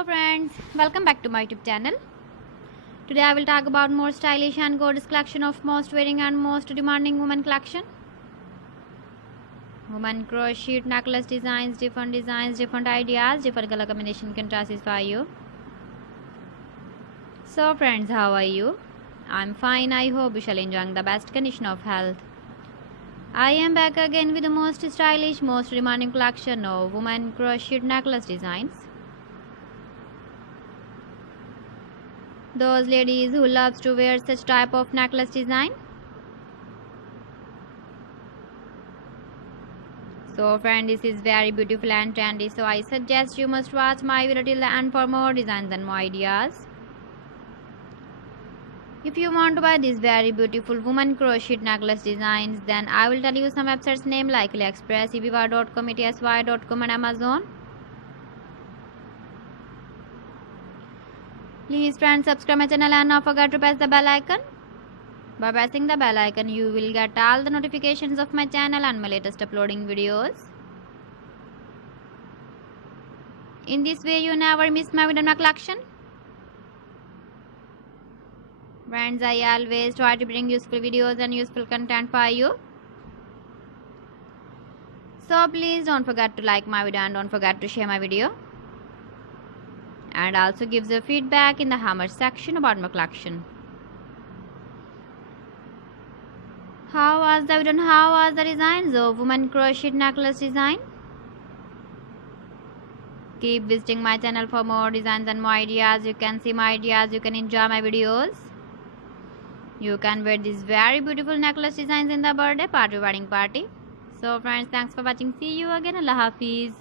Hello friends, welcome back to my YouTube channel. Today I will talk about more stylish and gorgeous collection of most wearing and most demanding women collection. Women crochet necklace designs, different ideas, different color combination can satisfy you. So friends, how are you? I'm fine. I hope you shall enjoying the best condition of health. I am back again with the most stylish, most demanding collection of women crochet necklace designs. Those ladies who loves to wear such type of necklace design. So friend, this is very beautiful and trendy, so I suggest you must watch my video till the end for more designs and more ideas. If you want to buy these very beautiful woman crochet necklace designs, then I will tell you some websites name like AliExpress, eBay.com, etsy.com and Amazon. Please friends, subscribe my channel and not forget to press the bell icon. By pressing the bell icon, you will get all the notifications of my channel and my latest uploading videos. In this way, you never miss my video collection. Friends, I always try to bring useful videos and useful content for you. So please don't forget to like my video and don't forget to share my video. And also give the feedback in the hammer section about my collection. How was the video and how was the designs of woman crochet necklace design? Keep visiting my channel for more designs and more ideas. You can see my ideas, you can enjoy my videos. You can wear these very beautiful necklace designs in the birthday party, wedding party. So friends, thanks for watching. See you again. Allah Hafiz.